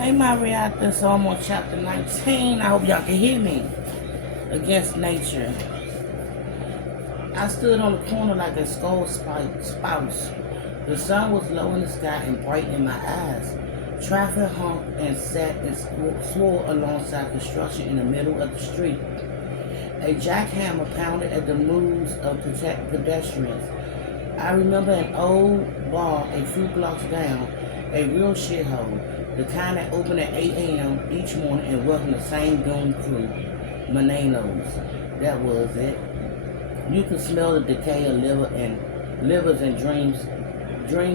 Hey, my reactor, so I'm on chapter 19. I hope y'all can hear me. Against nature. I stood on the corner like a skull spouse. The sun was low in the sky and bright in my eyes. Traffic honked and sat and swore alongside construction in the middle of the street. A jackhammer pounded at the moves of pedestrians. I remember an old bar a few blocks down, a real shithole, the kind that opened at 8 a.m. each morning and welcomed the same goon crew, Menanos. That was it. You could smell the decay of livers and dreams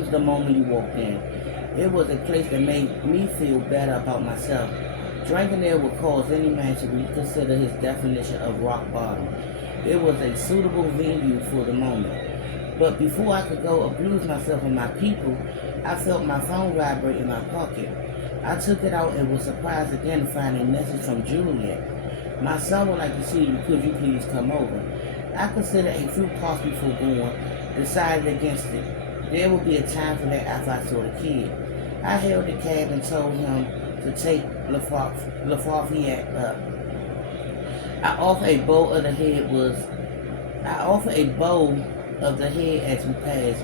the moment you walked in. It was a place that made me feel better about myself. Drinking there would cause any man to reconsider his definition of rock bottom. It was a suitable venue for the moment. But before I could go abuse myself and my people, I felt my phone vibrate in my pocket. I took it out and was surprised again to find a message from Juliet. My son would like to see you. Could you please come over? I considered a few parts before going, decided against it. There would be a time for that after I saw the kid. I hailed the cab and told him to take Lafayette up. I offered a bow of the head as we passed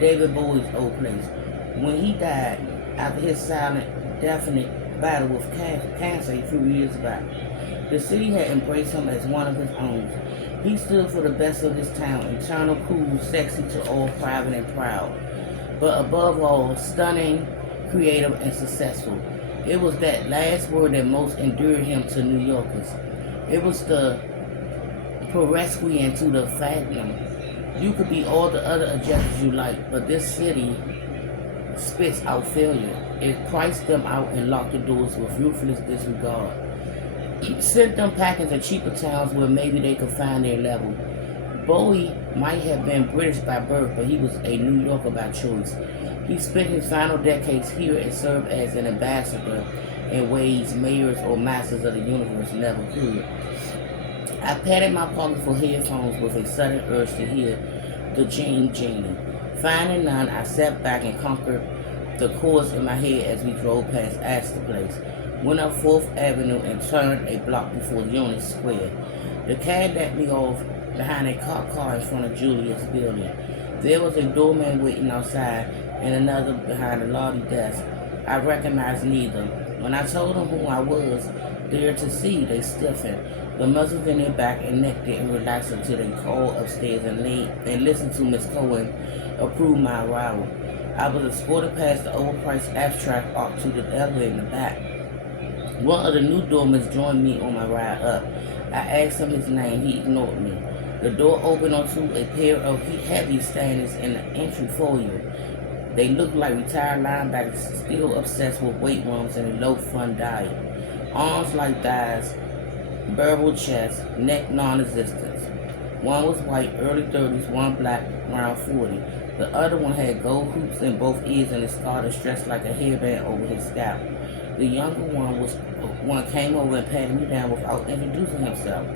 David Bowie's old place. When he died, after his silent, definite battle with cancer a few years back, the city had embraced him as one of its own. He stood for the best of his town, eternal, cool, sexy to all, private and proud. But above all, stunning, creative, and successful. It was that last word that most endeared him to New Yorkers. It was the Pedestrian to the Phantom. You could be all the other adjectives you like, but this city spits out failure. It priced them out and locked the doors with ruthless disregard. Sent them packing to cheaper towns where maybe they could find their level. Bowie might have been British by birth, but he was a New Yorker by choice. He spent his final decades here and served as an ambassador in ways mayors or masters of the universe never could. I patted my pocket for headphones with a sudden urge to hear the Genie. Finding none, I sat back and conquered the chords in my head as we drove past Astor Place, went up 4th Avenue and turned a block before Union Square. The cab let me off behind a cop car in front of Juliet's building. There was a doorman waiting outside and another behind the lobby desk. I recognized neither. When I told them who I was there to see, they stiffened. The muscles in their back and neck didn't relax until they called upstairs and listened to Miss Cohen approve my arrival. I was escorted past the overpriced abstract art to the elevator in the back. One of the new doormen joined me on my ride up. I asked him his name. He ignored me. The door opened onto a pair of heavy standers in the entry foyer. They looked like retired linebackers still obsessed with weight rooms and a low-fun diet. Arms like thighs, burbled chest, neck non-existent. One was white, early 30s, one black, around 40. The other one had gold hoops in both ears and a scarf stretched like a hairband over his scalp. The younger one came over and patted me down without introducing himself.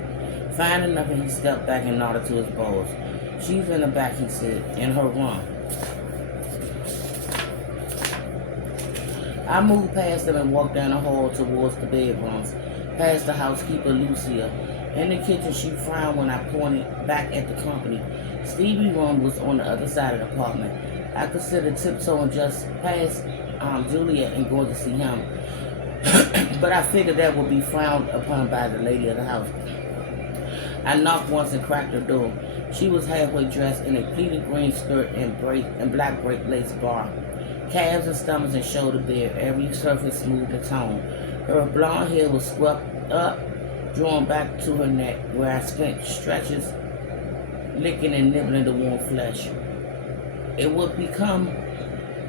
Fine enough, and he stepped back and nodded to his boss. She's in the back, he said, in her room. I moved past them and walked down the hall towards the bedrooms, past the housekeeper, Lucia. In the kitchen, she frowned when I pointed back at the company. Stevie's room was on the other side of the apartment. I considered tiptoeing just past Juliet and going to see him, but I figured that would be frowned upon by the lady of the house. I knocked once and cracked the door. She was halfway dressed in a pleated green skirt and black braid lace bar. Calves and stomachs and shoulder bare, every surface smooth and toned. Her blonde hair was swept up, drawn back to her neck, where I spent stretches licking and nibbling the warm flesh. It would become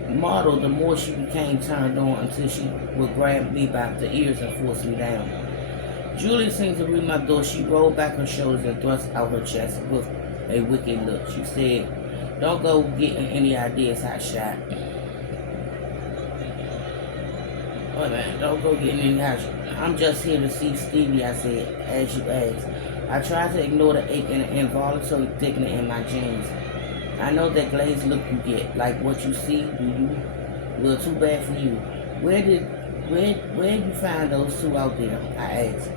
mottled the more she became turned on until she would grab me by the ears and force me down. Julie seemed to read my door. She rolled back her shoulders and thrust out her chest with a wicked look. She said, "Don't go getting any ideas, hot shot." Oh man, don't go getting any hot shot. "I'm just here to see Stevie," I said, "as you asked." I tried to ignore the ache and the involuntary thickening in my jeans. "I know that glazed look you get, like what you see, do you? Well, too bad for you. Where did Where you find those two out there? I asked.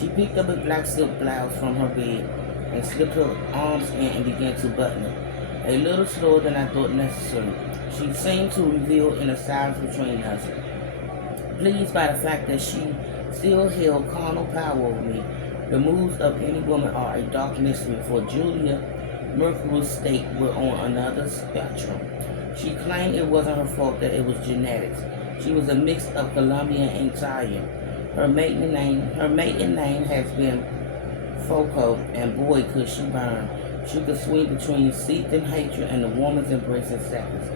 She picked up a black silk blouse from her bed and slipped her arms in and began to button it. A little slower than I thought necessary. She seemed to reveal in the silence between us, pleased by the fact that she still held carnal power over me. The moods of any woman are a dark mystery, for Julia Mercury's state were on another spectrum. She claimed it wasn't her fault, that it was genetics. She was a mix of Colombian and Italian. Her maiden name has been Foucault, and boy could she burn. She could swing between seething hatred and the woman's embrace in seconds.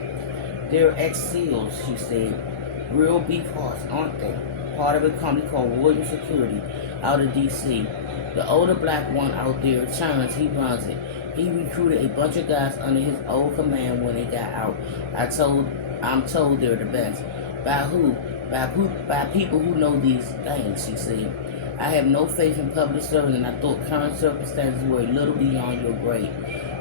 They're ex-SEALs, she said. Real beef hearts, aren't they? Part of a company called Royal Security out of D.C. The older black one out there, Terrence, he runs it. He recruited a bunch of guys under his old command when they got out. I'm told they're the best. By who? By people who know these things, she said. I have no faith in public service, and I thought current circumstances were a little beyond your grade.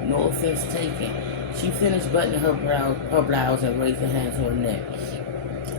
No offense taken. She finished buttoning her blouse and raised her hand to her neck.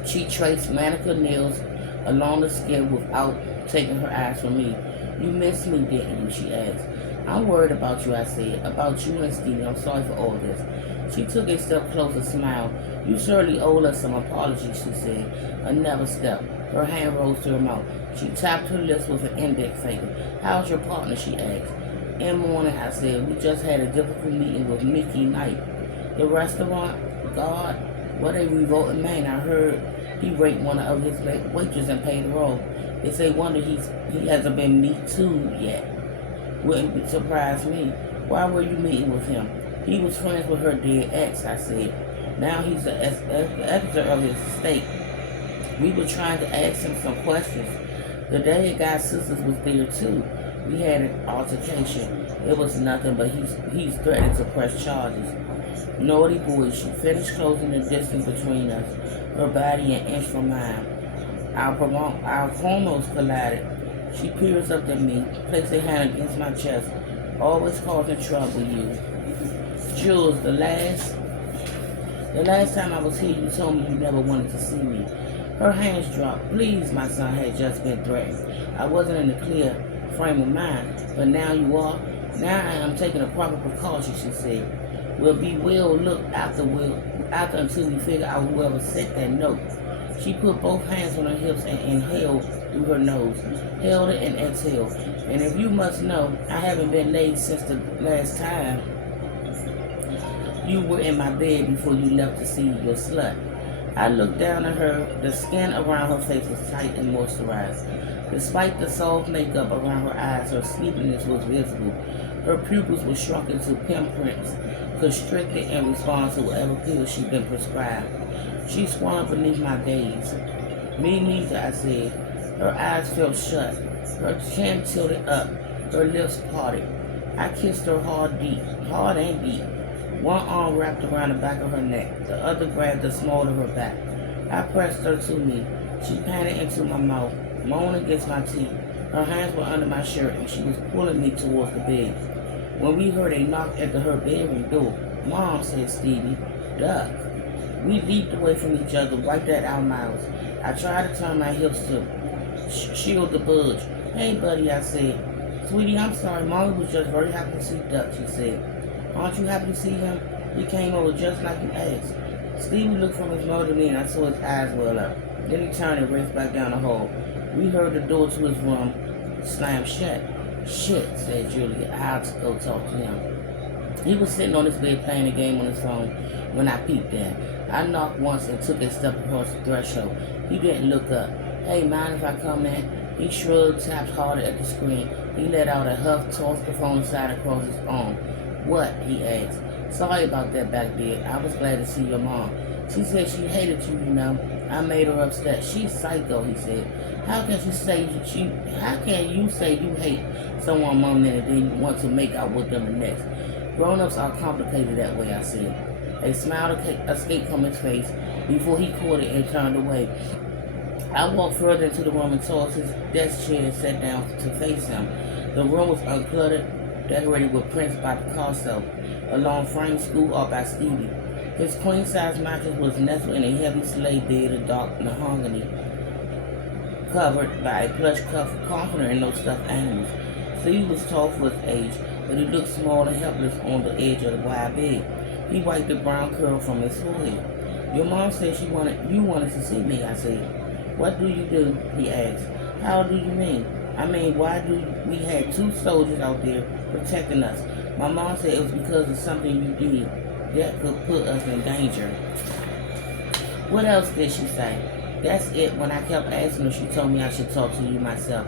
She traced manicured nails along the skin without taking her eyes from me. You missed me, didn't you? She asked. I'm worried about you, I said. About you and Stevie. I'm sorry for all this. She took a step closer, smiled. You surely owe us some apologies, she said. Another step. Her hand rose to her mouth. She tapped her lips with an index finger. How's your partner? She asked. In the morning, I said. We just had a difficult meeting with Mickey Knight. The restaurant? God, what a revolting man. I heard he raped one of his waitresses and paid her off. It's a wonder he hasn't been Me Too yet. Wouldn't surprise me. Why were you meeting with him? He was friends with her dead ex, I said. Now he's the editor of his estate. We were trying to ask him some questions. The day guy's sisters was there too. We had an altercation. It was nothing, but he's threatened to press charges. Naughty boy, she finished closing the distance between us, her body an inch from mine. Our hormones collided. She peers up at me, placed a hand against my chest. Always causing trouble, you. Jules, the last time I was here, you told me you never wanted to see me. Her hands dropped. Please, my son had just been threatened. I wasn't in a clear frame of mind, but now you are. Now I am taking a proper precaution, she said. We'll be well looked after until we figure out whoever sent that note. She put both hands on her hips and inhaled through her nose, held it and exhaled. And if you must know, I haven't been laid since the last time you were in my bed before you left to see your slut. I looked down at her. The skin around her face was tight and moisturized. Despite the soft makeup around her eyes, her sleepiness was visible. Her pupils were shrunken to pinpricks, constricted in response to whatever pill she'd been prescribed. She squirmed beneath my gaze. Me neither, I said. Her eyes felt shut. Her chin tilted up. Her lips parted. I kissed her hard and deep. One arm wrapped around the back of her neck. The other grabbed the small of her back. I pressed her to me. She panted into my mouth, moaned against my teeth. Her hands were under my shirt, and she was pulling me towards the bed. When we heard a knock at her bedroom door, Mom, said Stevie, duck. We leaped away from each other, wiped at our mouths. I tried to turn my hips to shield the budge. Hey, buddy, I said. Sweetie, I'm sorry. Mommy was just very happy to see Duck, she said. Aren't you happy to see him? He came over just like you asked. Stevie looked from his mother to me, and I saw his eyes well up. Then he turned and raced back down the hall. We heard the door to his room slam shut. Shit, said Julia. I had to go talk to him. He was sitting on his bed playing a game on his phone when I peeped in. I knocked once and took a step across the threshold. He didn't look up. Hey, mind if I come in? He shrugged, tapped harder at the screen. He let out a huff, tossed the phone aside across his arm. What? He asked. Sorry about that back there. I was glad to see your mom. She said she hated you, you know. I made her upset. She's psycho, he said. How can you say you hate someone one minute then you want to make out with them the next? Grown-ups are complicated that way, I said. A smile escaped from his face before he caught it and turned away. I walked further into the room and tossed his desk chair and sat down to face him. The room was uncluttered, decorated with prints by Picasso, a long frame school art by Stevie. His queen-size mattress was nestled in a heavy slate bed of dark mahogany. covered by a plush comforter and no stuffed animals. Stevie was tall for his age, but he looked small and helpless on the edge of the wide bed. He wiped the brown curl from his forehead. Your mom said you wanted to see me, I said. What do you do? He asked. How do you mean? I mean, why do we had 2 soldiers out there protecting us? My mom said it was because of something you did that could put us in danger. What else did she say? That's it. When I kept asking her, she told me I should talk to you myself.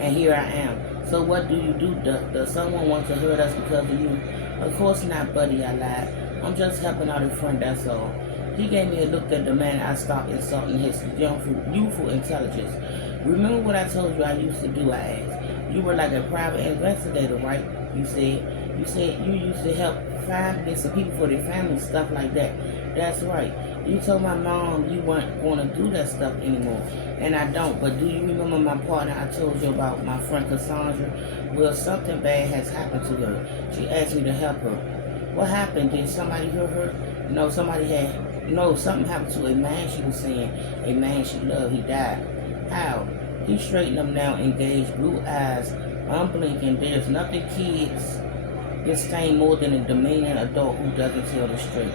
And here I am. So what do you do, Duck? Does someone want to hurt us because of you? Of course not, buddy, I lied. I'm just helping out a friend, that's all. He gave me a look that demanded I stop insulting his youthful intelligence. Remember what I told you I used to do, I asked. You were like a private investigator, right? You said you used to help find missing people for their families, stuff like that. That's right. You told my mom you weren't going to do that stuff anymore, and I don't. But do you remember my partner I told you about, my friend Cassandra? Well, something bad has happened to her. She asked me to help her. What happened? Did somebody hurt her? No, something happened to a man, she was saying. A man she loved, he died. How? He straightened up now, engaged, blue eyes, unblinking. There's nothing kids disdain more than a demeaning adult who doesn't tell the truth.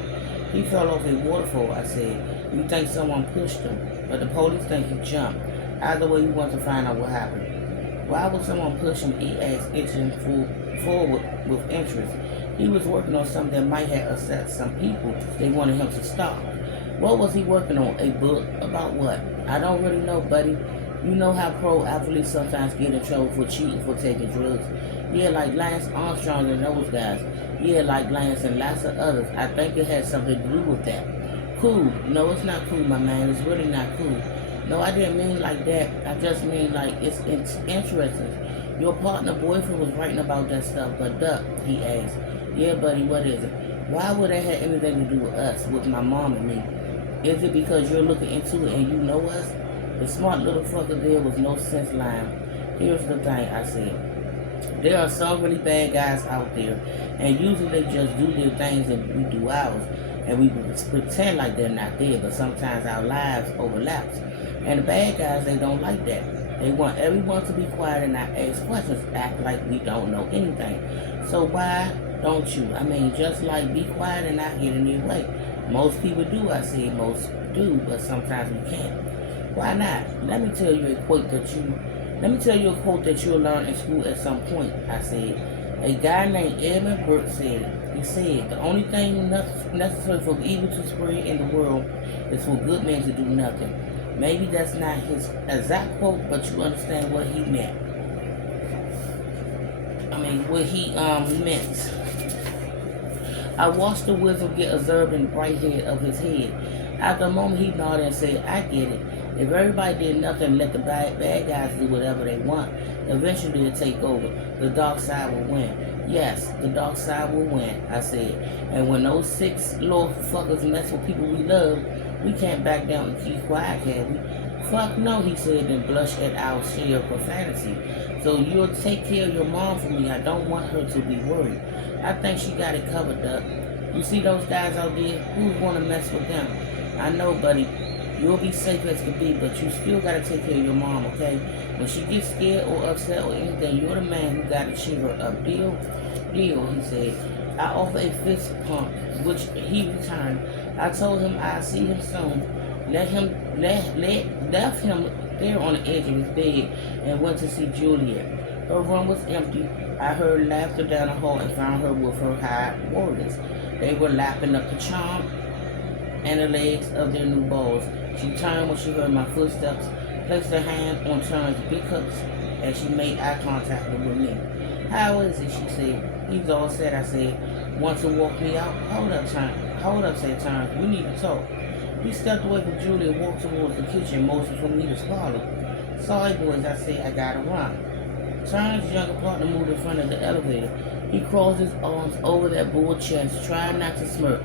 He fell off a waterfall, I said. You think someone pushed him, but the police think he jumped. Either way, you want to find out what happened. Why would someone push him? He asked, itching forward with interest. He was working on something that might have upset some people. They wanted him to stop. What was he working on? A book? About what? I don't really know, buddy. You know how pro athletes sometimes get in trouble for cheating, for taking drugs? Yeah, like Lance Armstrong and those guys. Yeah, like Lance and lots of others. I think it has something to do with that. Cool. No, it's not cool, my man. It's really not cool. No, I didn't mean like that. I just mean like it's interesting. Your partner boyfriend was writing about that stuff, but Duck, he asked. Yeah, buddy, what is it? Why would that have anything to do with us, with my mom and me? Is it because you're looking into it and you know us? The smart little fucker there was no sense lying. Here's the thing, I said. There are some really bad guys out there, and usually they just do their things and we do ours, and we pretend like they're not there, but sometimes our lives overlaps. And the bad guys, they don't like that. They want everyone to be quiet and not ask questions, act like we don't know anything. So why don't you? I mean, just like be quiet and not get in their way. Most people do, I say, most do, but sometimes we can't. Why not? Let me tell you a quote that you'll learn in school at some point, I said. A guy named Edmund Burke said, he said, the only thing necessary for evil to spread in the world is for good men to do nothing. Maybe that's not his exact quote, but you understand what he meant. What he meant. I watched the wizard get observed in the bright head of his head. After a moment, he nodded and said, I get it. If everybody did nothing and let the bad guys do whatever they want, eventually they'll take over. The dark side will win. Yes, the dark side will win, I said. And when those 6 little fuckers mess with people we love, we can't back down and keep quiet, can we? Fuck no, he said, and blushed at our share of profanity. So you'll take care of your mom for me. I don't want her to be worried. I think she got it covered, Duck. You see those guys out there? Who's going to mess with them? I know, buddy. You'll be safe as can be, but you still got to take care of your mom, okay? When she gets scared or upset or anything, you're the man who got to cheer her up. Deal? Deal, he said. I offered a fist pump, which he returned. I told him I'd see him soon. Left him there on the edge of his bed and went to see Juliet. Her room was empty. I heard laughter down the hall and found her with her hired warriors. They were lapping up the charm and the legs of their new balls. She turned when she heard my footsteps, placed her hand on Turn's big hips as she made eye contact with me. How is it? She said. He's all set, I said. Want to walk me out? Hold up, Turn. Hold up, said Turn. We need to talk. He stepped away from Julia and walked towards the kitchen, motioned for me to follow. Sorry, boys, I said. I gotta run. Turn's younger partner moved in front of the elevator. He crossed his arms over that bull chest, trying not to smirk.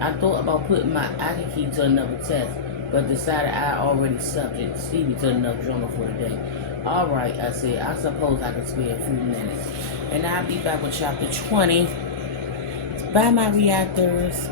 I thought about putting my Aki key to another test, but decided I already subject Stevie to enough drama for the day. All right, I said, I suppose I can spare a few minutes. And I'll be back with chapter 20. Bye, my reactors.